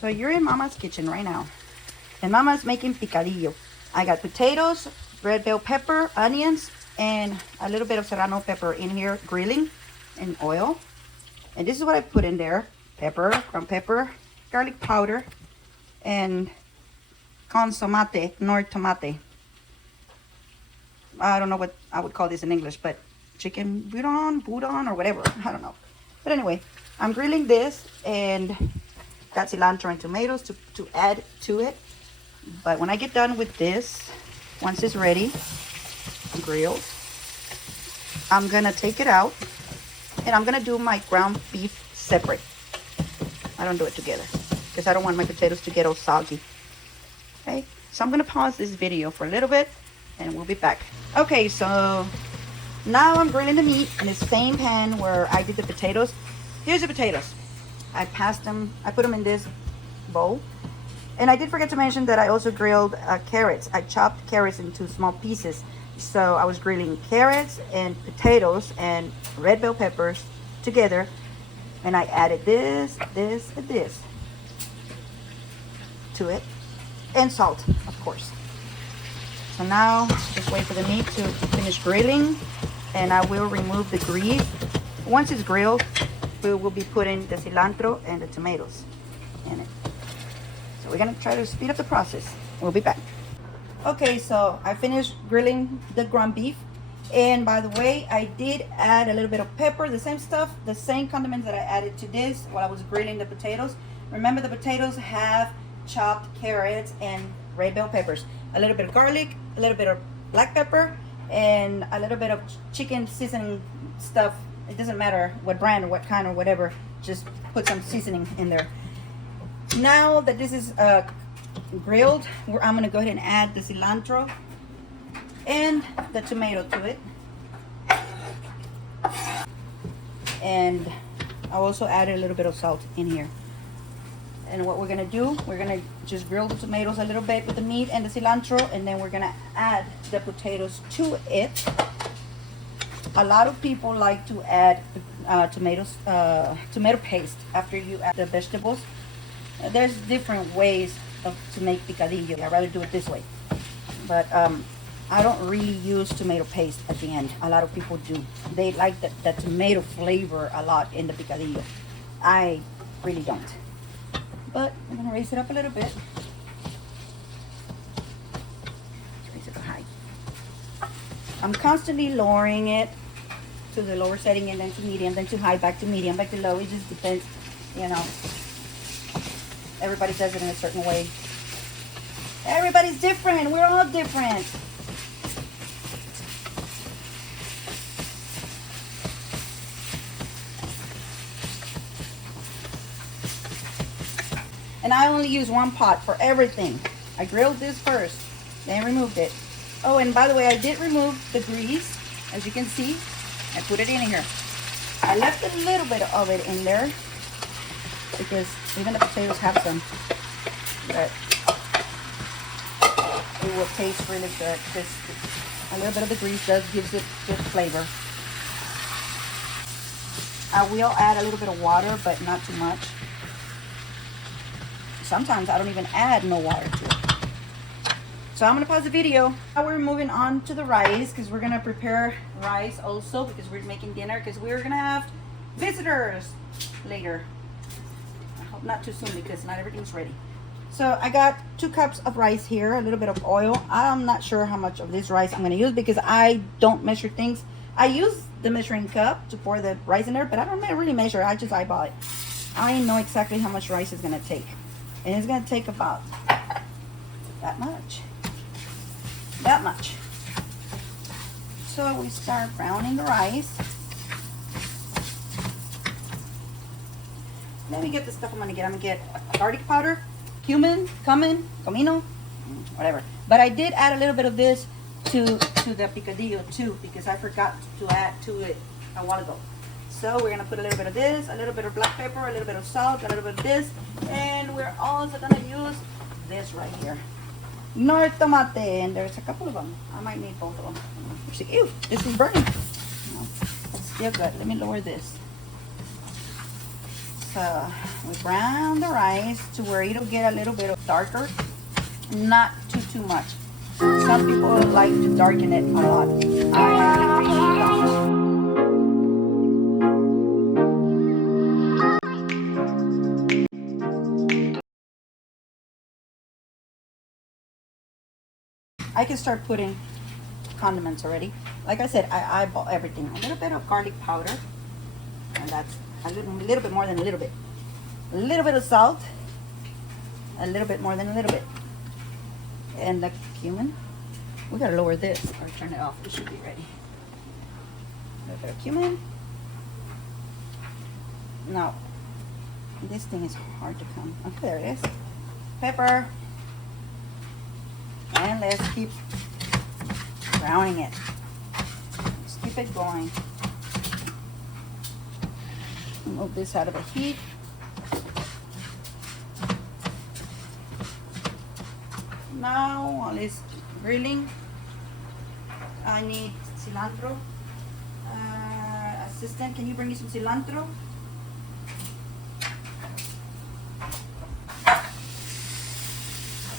So you're in Mama's kitchen right now. And Mama's making picadillo. I got potatoes, red bell pepper, onions, and a little bit of Serrano pepper in here grilling in oil. And this is what I put in there. Pepper, ground pepper, garlic powder, and consomate, nor tomate. I don't know what I would call this in English, but chicken boudin, or whatever. I don't know. But anyway, I'm grilling this and got cilantro and tomatoes to add to it. But when I get done with this, once it's ready, grilled, I'm gonna take it out and I'm gonna do my ground beef separate. I don't do it together because I don't want my potatoes to get all soggy. Okay, so I'm gonna pause this video for a little bit and we'll be back. Okay, so now I'm grilling the meat in the same pan where I did the potatoes. Here's the potatoes. I passed them, I put them in this bowl. And I did forget to mention that I also grilled carrots. I chopped carrots into small pieces. So I was grilling carrots and potatoes and red bell peppers together. And I added this, this, and this to it. And salt, of course. So now, just wait for the meat to finish grilling. And I will remove the grease. Once it's grilled, we will be putting the cilantro and the tomatoes in it. So we're gonna try to speed up the process. We'll be back. Okay, so I finished grilling the ground beef. And by the way, I did add a little bit of pepper, the same stuff, the same condiments that I added to this while I was grilling the potatoes. Remember, the potatoes have chopped carrots and red bell peppers, a little bit of garlic, a little bit of black pepper, and a little bit of chicken seasoning stuff. It doesn't matter what brand or what kind or whatever, just put some seasoning in there. Now that this is grilled, I'm gonna go ahead and add the cilantro and the tomato to it. And I also added a little bit of salt in here. And what we're gonna do, we're gonna just grill the tomatoes a little bit with the meat and the cilantro, and then we're gonna add the potatoes to it. A lot of people like to add tomato paste after you add the vegetables. There's different ways to make picadillo. I'd rather do it this way. But I don't really use tomato paste at the end. A lot of people do. They like that tomato flavor a lot in the picadillo. I really don't. But I'm gonna raise it up a little bit. Raise it high. I'm constantly lowering it to the lower setting and then to medium, then to high, back to medium, back to low. It just depends, you know. Everybody does it in a certain way. Everybody's different. We're all different. And I only use one pot for everything. I grilled this first, then removed it. Oh, and by the way, I did remove the grease. As you can see, I put it in here. I left a little bit of it in there because even the potatoes have some, but it will taste really good because a little bit of the grease gives it good flavor. I will add a little bit of water, but not too much. Sometimes I don't even add no water to it. So I'm gonna pause the video. Now we're moving on to the rice because we're gonna prepare rice also because we're making dinner because we're gonna have visitors later. I hope not too soon because not everything's ready. So I got 2 cups of rice here, a little bit of oil. I'm not sure how much of this rice I'm gonna use because I don't measure things. I use the measuring cup to pour the rice in there, but I don't really measure. I just eyeball it. I know exactly how much rice it's gonna take. And it's gonna take about that much. That much. So we start browning the rice. Let me get the stuff I'm gonna get. I'm gonna get garlic powder, cumin, comino, whatever. But I did add a little bit of this to the picadillo too because I forgot to add to it a while ago. So we're gonna put a little bit of this, a little bit of black pepper, a little bit of salt, a little bit of this, and we're also gonna use this right here. Nor tomate, and there's a couple of them. I might need both of them. Ew, this is burning. No, it's still good. Let me lower this. we brown the rice to where it'll get a little bit darker, not too much. Some people like to darken it a lot. I really don't. I can start putting condiments already. Like I said, I eyeball everything. A little bit of garlic powder, and that's a little bit more than a little bit. A little bit of salt, a little bit more than a little bit. And the cumin. We gotta lower this or turn it off. It should be ready. A little bit of cumin. Now, this thing is hard to come. Okay, there it is. Pepper. And let's keep browning it. Let's keep it going. Move this out of the heat. Now, while it's grilling, I need cilantro. Assistant, can you bring me some cilantro?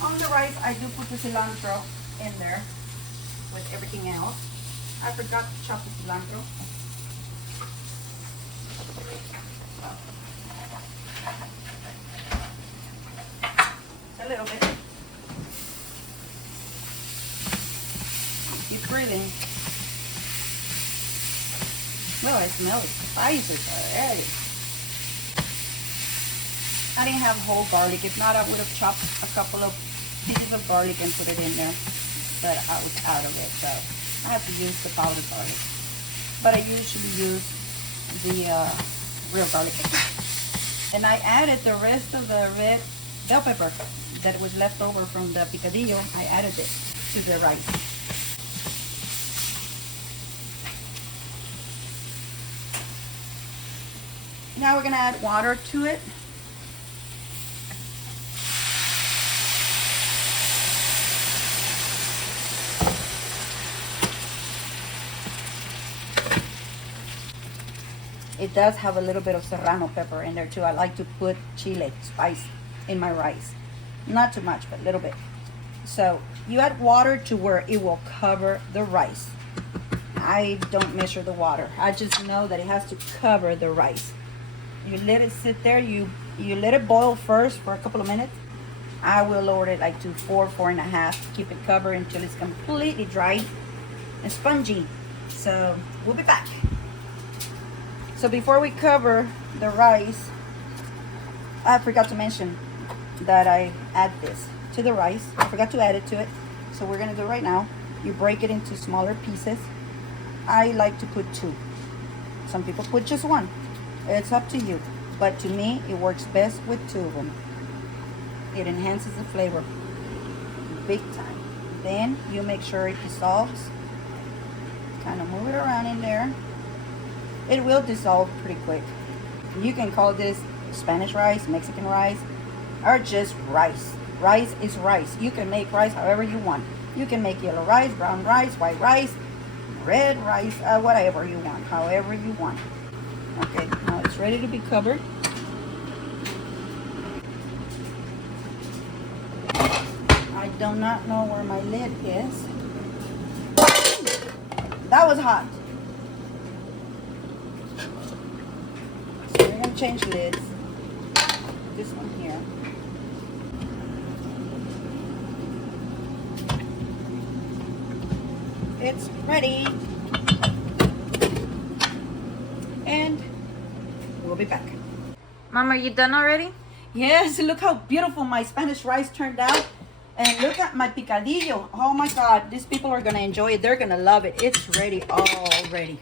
On the rice, I do put the cilantro in there with everything else. I forgot to chop the cilantro. A little bit. Keep grilling. Oh, I smell the spices already. I didn't have whole garlic. If not, I would have chopped a couple of pieces of garlic and put it in there. But I was out of it, so I have to use the powdered garlic. But I usually use the real garlic. And I added the rest of the red bell pepper that was left over from the picadillo. I added it to the rice. Now we're gonna add water to it. It does have a little bit of Serrano pepper in there too. I like to put chile, spice, in my rice. Not too much, but a little bit. So you add water to where it will cover the rice. I don't measure the water. I just know that it has to cover the rice. You let it sit there. You let it boil first for a couple of minutes. I will lower it like to 4.5. Keep it covered until it's completely dry and spongy. So we'll be back. So before we cover the rice, I forgot to mention that I add this to the rice. I forgot to add it to it. So we're gonna do it right now. You break it into smaller pieces. I like to put 2. Some people put just 1. It's up to you. But to me, it works best with 2 of them. It enhances the flavor big time. Then you make sure it dissolves. Kind of move it around in there. It will dissolve pretty quick. You can call this Spanish rice, Mexican rice, or just rice. Rice is rice. You can make rice however you want. You can make yellow rice, brown rice, white rice, red rice, whatever you want, however you want. Okay, now it's ready to be covered. I do not know where my lid is. That was hot. So we're gonna change lids. This one here. It's ready. And we'll be back. Mom, are you done already? Yes, look how beautiful my Spanish rice turned out. And look at my picadillo. Oh my God, these people are gonna enjoy it. They're gonna love it. It's ready already.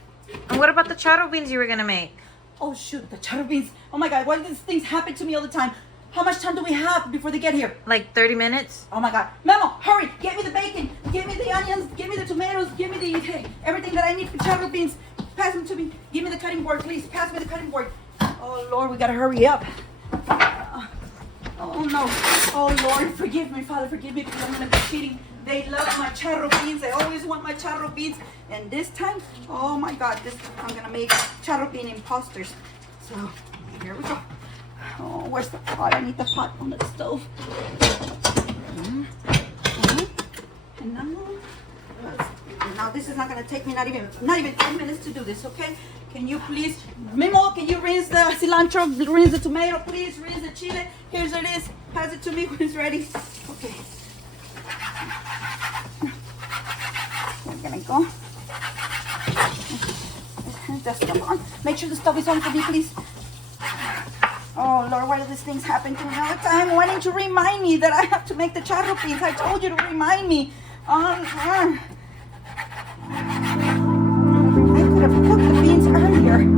And what about the charro beans you were gonna make? Oh shoot, the charro beans. Oh my God, why do these things happen to me all the time? How much time do we have before they get here? Like 30 minutes? Oh my God. Memo, hurry, get me the bacon, get me the onions, get me the tomatoes, give me the everything that I need for charro beans. Pass them to me. Give me the cutting board, please. Pass me the cutting board. Oh Lord, we gotta hurry up. Oh no. Oh Lord, forgive me, Father, forgive me because I'm gonna be cheating. They love my charro beans. They always want my charro beans. And this time, oh my God, I'm gonna make charro bean imposters. So here we go. Oh, where's the pot? I need the pot on the stove. And now this is not gonna take me not even 10 minutes to do this, okay? Can you please, Mimo, can you rinse the cilantro, rinse the tomato, please, rinse the chile? Here's it is. Pass it to me when it's ready. Okay. We're gonna go. The stove on. Make sure the stove is on for me, please. Oh Lord, why do these things happen to me all the time? Wanting to remind me that I have to make the charro beans. I told you to remind me. I could have cooked the beans earlier.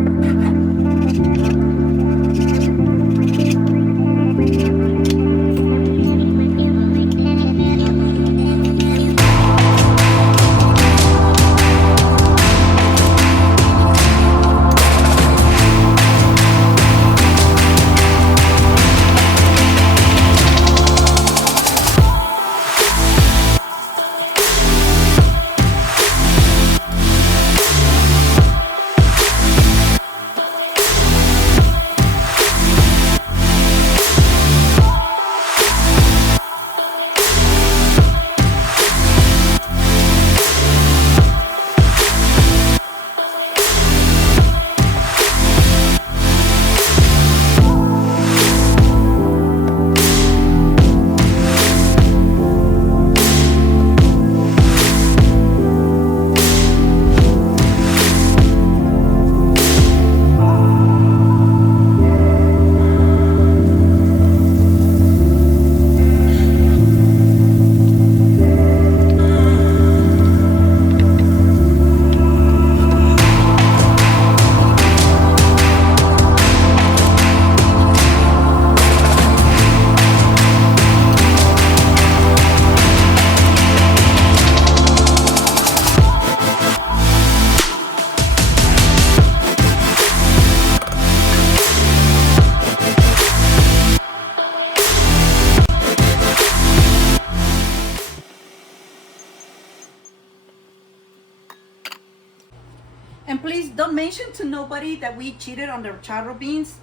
And please don't mention to nobody that we cheated on the charro beans.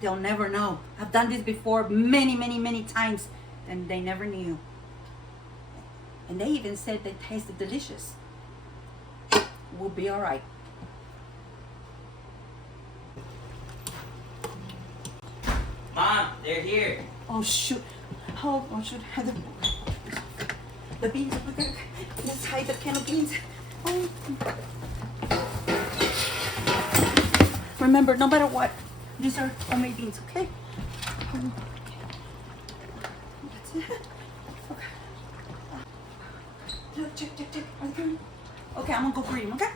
They'll never know. I've done this before many times and they never knew. And they even said they tasted delicious. We'll be all right. Mom, they're here. Oh shoot. Oh shoot. The beans. Let's hide the can of beans. Oh. Remember, no matter what, these are homemade beans, okay? That's it. Okay. Check. Okay, I'm gonna go green, okay?